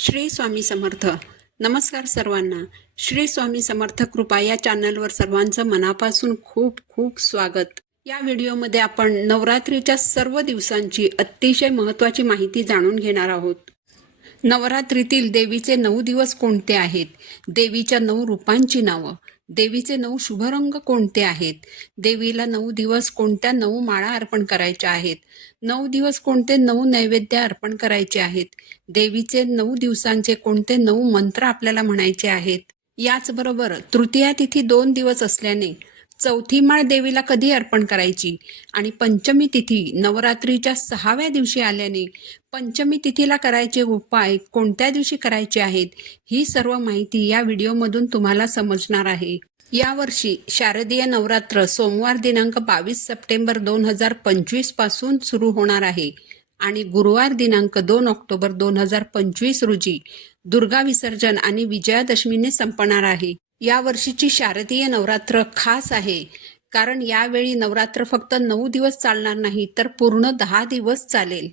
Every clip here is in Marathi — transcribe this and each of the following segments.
श्री स्वामी समर्थ. नमस्कार सर्वांना. श्री स्वामी समर्थ कृपा या चॅनलवर सर्वांचं मनापासून खूप खूप स्वागत. या व्हिडिओमध्ये आपण नवरात्रीच्या सर्व दिवसांची अतिशय महत्त्वाची माहिती जाणून घेणार आहोत. नवरात्रीतील देवीचे 9 दिवस कोणते आहेत, देवीच्या 9 रूपांची नावं, देवीचे 9 शुभरंग कोणते आहेत, देवीला 9 दिवस कोणत्या 9 माळा अर्पण करायच्या आहेत, 9 दिवस कोणते 9 नैवेद्य अर्पण करायचे आहेत, देवीचे 9 दिवसांचे कोणते 9 मंत्र आपल्याला म्हणायचे आहेत. याचबरोबर तृतीया तिथी 2 दिवस असल्याने चौथी माळ देवीला कधी अर्पण करायची आणि पंचमी तिथी नवरात्रीच्या 6व्या दिवशी आल्याने पंचमी तिथीला करायचे उपाय कोणत्या दिवशी करायचे आहेत, ही सर्व माहिती या व्हिडिओमधून तुम्हाला समजणार आहे. यावर्षी शारदीय नवरात्र सोमवार दिनांक 22 सप्टेंबर 2025 पासून सुरू होणार आहे आणि गुरुवार दिनांक 2 ऑक्टोबर 2025 रोजी दुर्गा विसर्जन आणि विजयादशमीने संपणार आहे. या वर्षीची शारदीय नवरात्र खास आहे कारण यावेळी नवरात्र फक्त 9 दिवस चालणार नाही तर पूर्ण 10 दिवस चालेल.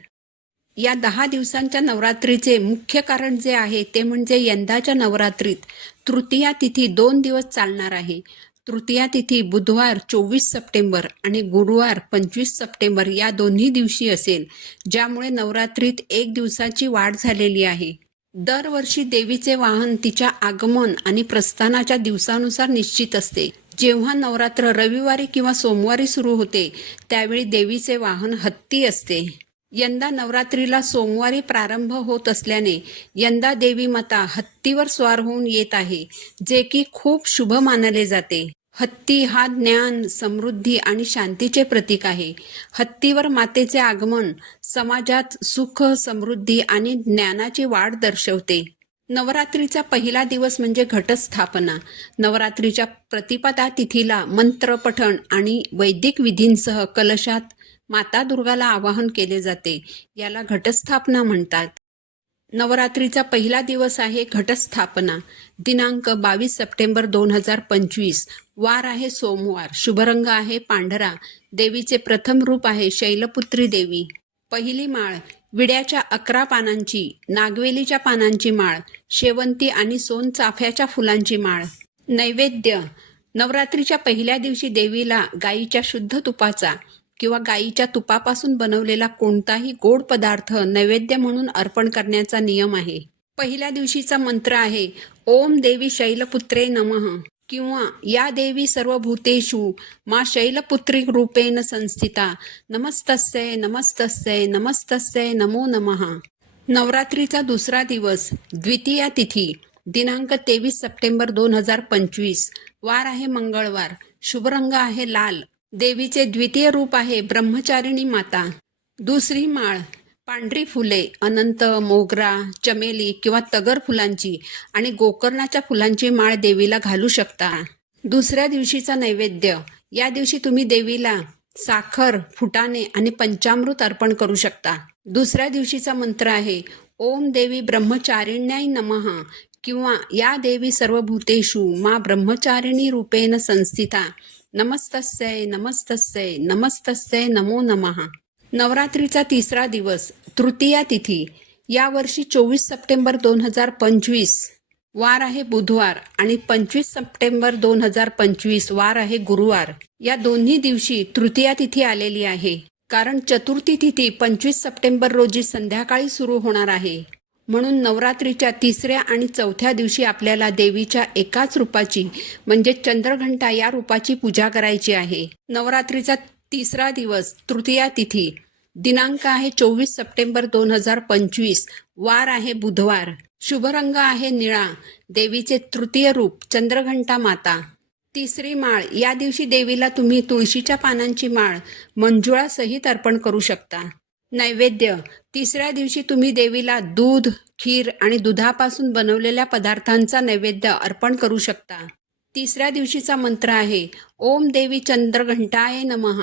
या 10 दिवसांच्या नवरात्रीचे मुख्य कारण जे आहे ते म्हणजे यंदाच्या नवरात्रीत तृतीया तिथी 2 दिवस चालणार आहे. तृतीया तिथी बुधवार 24 सप्टेंबर आणि गुरुवार 25 सप्टेंबर या दोन्ही दिवशी असेल, ज्यामुळे नवरात्रीत 1 दिवसाची वाढ झालेली आहे. दरवर्षी देवीचे वाहन तिच्या आगमन आणि प्रस्थानाच्या दिवसानुसार निश्चित असते. जेव्हा नवरात्र रविवारी किंवा सोमवारी सुरू होते त्यावेळी देवीचे वाहन हत्ती असते. यंदा नवरात्रीला सोमवारी प्रारंभ होत असल्याने यंदा देवी माता हत्तीवर स्वार होऊन येत आहे, जे की खूप शुभ मानले जाते. हत्ती हा ज्ञान, समृद्धी आणि शांतीचे प्रतीक आहे. हत्तीवर मातेचे आगमन समाजात सुख, समृद्धी आणि ज्ञानाची वाढ दर्शवते. नवरात्रीचा पहिला दिवस म्हणजे घटस्थापना. नवरात्रीच्या प्रतिपदा तिथीला मंत्रपठण आणि वैदिक विधींसह कलशात माता दुर्गाला आवाहन केले जाते. याला घटस्थापना म्हणतात. नवरात्रीचा पहिला दिवस आहे घटस्थापना. दिनांक 22 सप्टेंबर 2025. वार आहे सोमवार. शुभरंग आहे पांढरा. देवीचे प्रथम रूप आहे शैलपुत्री देवी. पहिली माळ विड्याच्या 11 पानांची, नागवेलीच्या पानांची माळ, शेवंती आणि सोनचाफ्याच्या फुलांची माळ. नैवेद्य. नवरात्रीच्या पहिल्या दिवशी देवीला गाईच्या शुद्ध तुपाचा किंवा गाईच्या तुपापासून बनवलेला कोणताही गोड पदार्थ नैवेद्य म्हणून अर्पण करण्याचा नियम आहे. पहिल्या दिवशीचा मंत्र आहे ओम देवी शैलपुत्रे नमः किंवा या देवी सर्वभूतेषु मा शैलपुत्री रूपेण संस्थिता नमस्तस्यै नमस्तस्यै नमस्तस्यै नमो नमः. नवरात्रीचा दुसरा दिवस द्वितीया तिथी दिनांक 23 सप्टेंबर 2025. वार आहे मंगळवार. शुभरंग आहे लाल. देवीचे द्वितीय रूप आहे ब्रह्मचारिणी माता. दुसरी माळ पांढरी फुले, अनंत, मोगरा, चमेली किंवा तगर फुलांची आणि गोकर्णाच्या फुलांची माळ देवीला घालू शकता. दुसऱ्या दिवशीचा नैवेद्य. या दिवशी तुम्ही देवीला साखर, फुटाणे आणि पंचामृत अर्पण करू शकता. दुसऱ्या दिवशीचा मंत्र आहे ओम देवी ब्रह्मचारिण्याय नमः किंवा या देवी सर्वभूतेषु मा ब्रह्मचारिणी रूपेण संस्थिता नमस्तस्यै नमस्तस्यै नमस्तस्यै नमो नमः. नवरात्रीचा तिसरा दिवस तृतीया तिथी. यावर्षी 24 सप्टेंबर 2025. वार आहे बुधवार आणि 25 सप्टेंबर 2025 वार आहे गुरुवार. या दोन्ही दिवशी तृतीया तिथी आलेली आहे कारण चतुर्थी तिथी 25 सप्टेंबर रोजी संध्याकाळी सुरू होणार आहे. म्हणून नवरात्रीच्या तिसऱ्या आणि चौथ्या दिवशी आपल्याला देवीच्या एकाच रूपाची म्हणजे चंद्रघंटा या रूपाची पूजा करायची आहे. नवरात्रीचा तिसरा दिवस तृतीया तिथी. दिनांक आहे 24 सप्टेंबर 2025. वार आहे बुधवार. शुभरंग आहे निळा. देवीचे तृतीय रूप चंद्रघंटा माता. तिसरी माळ. या दिवशी देवीला तुम्ही तुळशीच्या पानांची माळ मंजुळासहित अर्पण करू शकता. नैवेद्य. तिसऱ्या दिवशी तुम्ही देवीला दूध, खीर आणि दुधापासून बनवलेल्या पदार्थांचा नैवेद्य अर्पण करू शकता. तिसऱ्या दिवशीचा मंत्र आहे ओम देवी चंद्रघंटाय नमः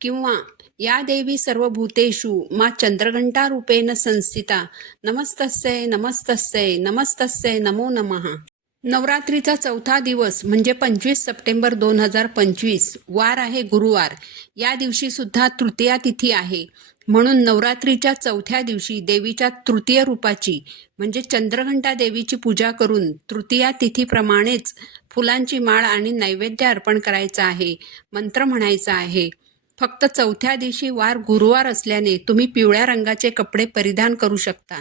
किंवा या देवी सर्वभूतेषु मा चंद्रघंटा रूपेण संस्थिता नमस्तस्यै नमस्तस्यै नमस्तस्यै नमो नमः. नवरात्रीचा चौथा दिवस म्हणजे 25 सप्टेंबर 2025. वार आहे गुरुवार. या दिवशी सुद्धा तृतीया तिथी आहे. म्हणून नवरात्रीच्या चौथ्या दिवशी देवीच्या तृतीय रूपाची म्हणजे चंद्रघंटा देवीची पूजा करून तृतीया तिथीप्रमाणेच फुलांची माळ आणि नैवेद्य अर्पण करायचा आहे, मंत्र म्हणायचा आहे. फक्त चौथ्या दिवशी वार गुरुवार असल्याने तुम्ही पिवळ्या रंगाचे कपडे परिधान करू शकता.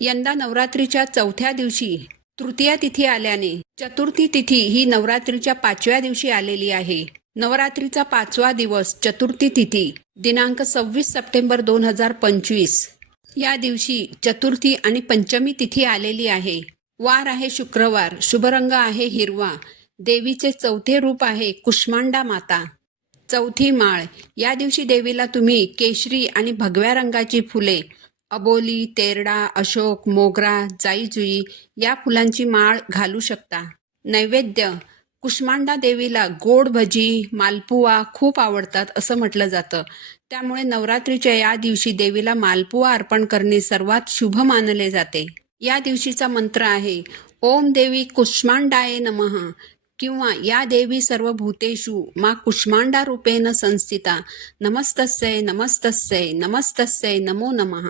यंदा नवरात्रीच्या चौथ्या दिवशी तृतीया तिथी आल्याने चतुर्थी तिथी ही नवरात्रीच्या 5व्या दिवशी आलेली आहे. नवरात्रीचा 5वा दिवस चतुर्थी तिथी दिनांक 26 सप्टेंबर 2025 या दिवशी चतुर्थी आणि पंचमी तिथी आलेली आहे. वार आहे शुक्रवार, शुभरंग आहे हिरवा. देवीचे चौथे रूप आहे कुष्मांडा माता. चौथी माळ, या दिवशी देवीला तुम्ही केशरी आणि भगव्या रंगाची फुले अबोली, तेरडा, अशोक, मोगरा, जाईजुई या फुलांची माळ घालू शकता. नैवेद्य, कुष्मांडा देवीला गोड भजी, मालपुवा खूप आवडतात असं म्हटलं जातं. त्यामुळे नवरात्रीच्या या दिवशी देवीला मालपुवा अर्पण करणे सर्वात शुभ मानले जाते. या दिवशीचा मंत्र आहे ओम देवी कुष्मांडाय नमः किंवा या देवी सर्वभूतेषु मा कुष्मांडा रूपेण संस्थिता नमस्तस्यै नमस्तस्यै नमस्तस्यै नमो नमः.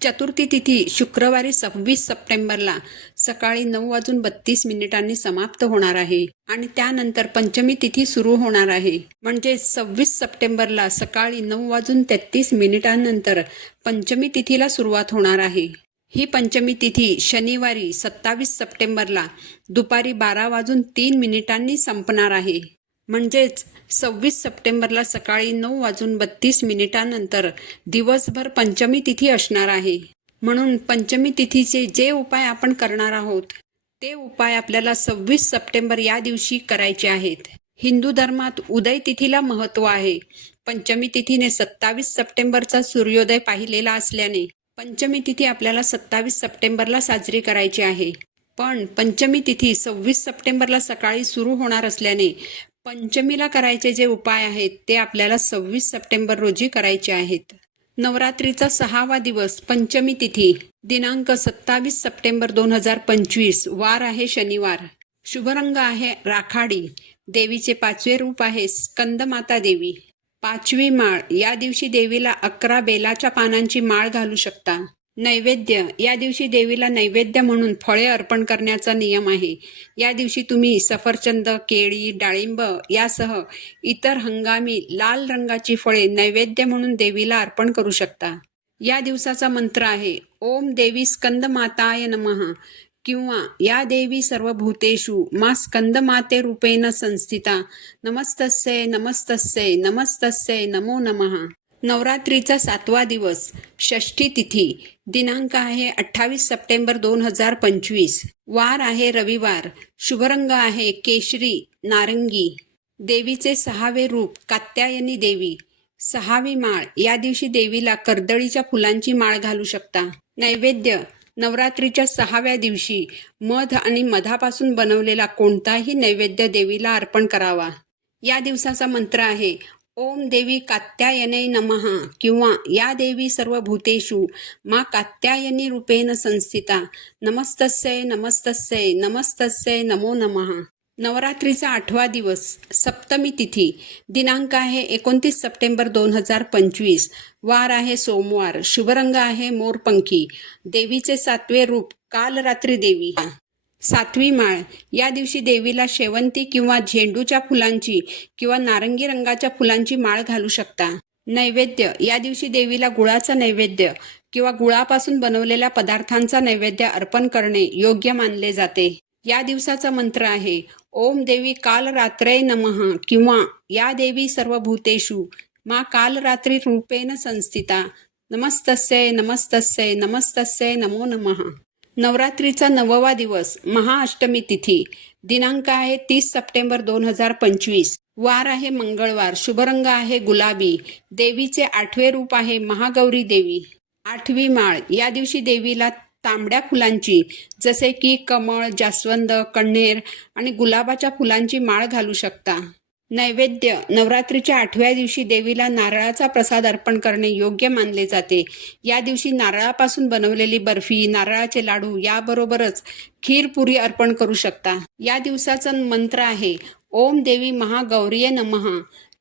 चतुर्थी तिथी शुक्रवारी 26 सप्टेंबरला सकाळी 9:32 समाप्त होणार आहे आणि त्यानंतर पंचमी तिथी सुरू होणार आहे. म्हणजे 26 सप्टेंबरला सकाळी 9:33 नंतर पंचमी तिथीला सुरुवात होणार आहे. ही पंचमी तिथी शनिवारी 27 सप्टेंबरला दुपारी 12:03 संपणार आहे. म्हणजेच 26 सप्टेंबरला सकाळी 9:32 नंतर दिवसभर पंचमी तिथी असणार आहे. म्हणून पंचमी तिथीचे जे उपाय आपण करणार आहोत ते उपाय आपल्याला 26 सप्टेंबर या दिवशी करायचे आहेत. हिंदू धर्मात उदय तिथीला महत्त्व आहे. पंचमी तिथीने 27 सप्टेंबरचा सूर्योदय पाहिलेला असल्याने पंचमी तिथी आपल्याला 27 सप्टेंबरला साजरी करायची आहे. पण पंचमी तिथी 26 सप्टेंबरला सकाळी सुरू होणार असल्याने पंचमीला करायचे जे उपाय आहेत ते आपल्याला 26 सप्टेंबर रोजी करायचे आहेत. नवरात्रीचा 6वा दिवस पंचमी तिथी दिनांक 27 सप्टेंबर 2025 वार आहे शनिवार. शुभरंग आहे राखाडी. देवीचे 5वे रूप आहे स्कंदमाता देवी. 5वी माळ, या दिवशी देवीला 11 बेलाच्या पानांची माळ घालू शकता. नैवेद्य, या दिवशी देवीला नैवेद्य म्हणून फळे अर्पण करण्याचा नियम आहे. या दिवशी तुम्ही सफरचंद, केळी, डाळिंब यासह इतर हंगामी लाल रंगाची फळे नैवेद्य म्हणून देवीला अर्पण करू शकता. या दिवसाचा मंत्र आहे ओम देवी स्कंदमाताय नमः किंवा या देवी सर्वभूतेषु मा स्कंदमाते रूपेण संस्थिता नमस्तस्यै नमस्तस्यै नमस्तस्यै नमो नमः. नवरात्रीचा 7वा दिवस षष्ठी तिथी दिनांक आहे 28 सप्टेंबर 2025 वार आहे रविवार. शुभरंग आहे केशरी नारंगी. देवीचे 6वे रूप कात्यायनी देवी. 6वी माळ, या दिवशी देवीला कर्दळीच्या फुलांची माळ घालू शकता. नैवेद्य, नवरात्रीच्या 6व्या दिवशी मध आणि मधापासून बनवलेला कोणताही नैवेद्य देवीला अर्पण करावा. या दिवसाचा मंत्र आहे ओम देवी कात्यायनै नमः किंवा या देवी सर्वभूतेषु मा कात्यायनी रूपेण संस्थिता नमस्तस्यै नमस्तस्यै नमस्तस्यै नमो नमः. नवरात्रीचा 8वा दिवस सप्तमी तिथी दिनांक आहे 29 सप्टेंबर 2025 वार आहे सोमवार. शुभरंग आहे मोरपंखी. देवीचे 7वे रूप कालरात्री देवी. 7वी माळ, या दिवशी देवीला शेवंती किंवा झेंडूच्या फुलांची किंवा नारंगी रंगाच्या फुलांची माळ घालू शकता. नैवेद्य, या दिवशी देवीला गुळाचा नैवेद्य किंवा गुळापासून बनवलेल्या पदार्थांचा नैवेद्य अर्पण करणे योग्य मानले जाते. या दिवसाचा मंत्र आहे ओम देवी कालरात्रै नमः किंवा या देवी सर्वभूतेषु मा कालरात्री रूपेण संस्थिता नमस्तस्यै नमस्तस्यै नमस्तस्यै नमो नमः. नवरात्रीचा 9वा दिवस महाअष्टमी तिथी दिनांक आहे 30 सप्टेंबर 2025 वार आहे मंगळवार. शुभरंग आहे गुलाबी. देवीचे 8वे रूप आहे महागौरी देवी. 8वी माळ, या दिवशी देवीला तांबड्या फुलांची जसे की कमळ, जास्वंद, कण्हेर आणि गुलाबाच्या फुलांची माळ घालू शकता. नैवेद्य, नवरात्रीच्या 8व्या दिवशी देवीला नारळाचा प्रसाद अर्पण करणे योग्य मानले जाते. या दिवशी नारळापासून बनवलेली बर्फी, नारळाचे लाडू याबरोबरच खीरपुरी अर्पण करू शकता. या दिवसाचा मंत्र आहे ओम देवी महागौरीये नमः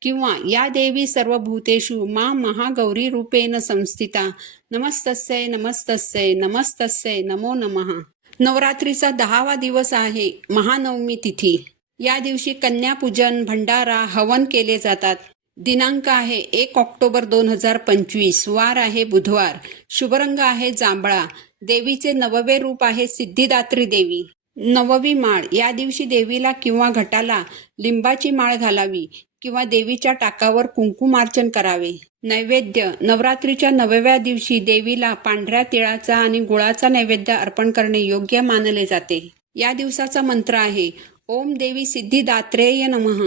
किंवा या देवी सर्वभूतेषु मा महागौरी रूपेण संस्थिता नमस्तस्यै नमस्तस्यै नमस्तस्यै नमो नमः. नवरात्रीचा 10वा दिवस आहे महानवमी तिथी. या दिवशी कन्यापूजन, भंडारा, हवन केले जातात. दिनांक आहे 1 ऑक्टोबर 2025. वार आहे बुधवार. शुभरंग आहे जांभळा. देवीचे 9वे रूप आहे सिद्धिदात्री देवी. 9वी माळ. या दिवशी देवीला किंवा घटाला लिंबाची माळ घालावी किंवा देवीच्या टाकावर कुंकुमार्चन करावे. नैवेद्य. नवरात्रीच्या 9व्या दिवशी देवीला पांढऱ्या तिळाचा आणि गुळाचा नैवेद्य अर्पण करणे योग्य मानले जाते. या दिवसाचा मंत्र आहे ओम देवी सिद्धिदात्रेय नमः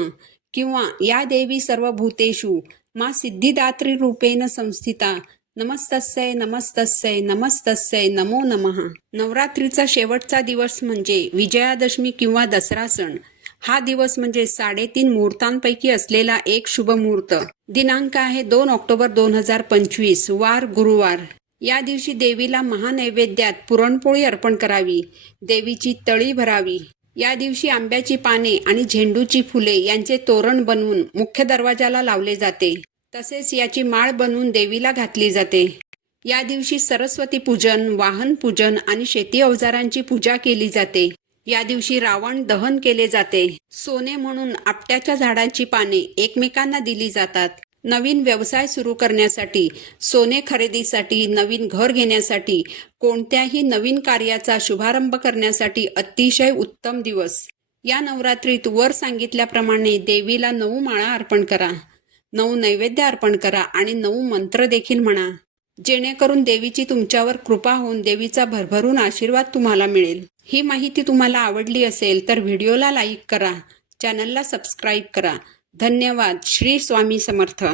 किंवा या देवी सर्वभूतेषु मा सिद्धिदात्री रूपेण संस्थिता नमस्तस्यै नमस्तस्यै नमस्तस्यै नमो नमः. नवरात्रीचा शेवटचा दिवस म्हणजे विजयादशमी किंवा दसरा सण. हा दिवस म्हणजे 3.5 मुहूर्तांपैकी असलेला एक शुभ मुहूर्त. दिनांक आहे 2 ऑक्टोबर 2025. वार गुरुवार. या दिवशी देवीला महानैवेद्यात पुरणपोळी अर्पण करावी. देवीची तळी भरावी. या दिवशी आंब्याची पाने आणि झेंडूची फुले यांचे तोरण बनवून मुख्य दरवाजाला लावले जाते. तसेच याची माळ बनवून देवीला घातली जाते. या दिवशी सरस्वती पूजन, वाहन पूजन आणि शेती अवजारांची पूजा केली जाते. या दिवशी रावण दहन केले जाते. सोने म्हणून आपट्याच्या झाडाची पाने एकमेकांना दिली जातात. नवीन व्यवसाय सुरू करण्यासाठी, सोने खरेदीसाठी, नवीन घर घेण्यासाठी, कोणत्याही नवीन कार्याचा शुभारंभ करण्यासाठी अतिशय उत्तम दिवस. या नवरात्रीत वर सांगितल्याप्रमाणे देवीला 9 माळा अर्पण करा, 9 नैवेद्य अर्पण करा आणि 9 मंत्र देखील म्हणा, जेणेकरून देवीची तुमच्यावर कृपा होऊन देवीचा भरभरून आशीर्वाद तुम्हाला मिळेल. ही माहिती तुम्हाला आवडली असेल तर व्हिडिओला लाईक करा, चॅनलला सबस्क्राईब करा. धन्यवाद. श्री स्वामी समर्थ.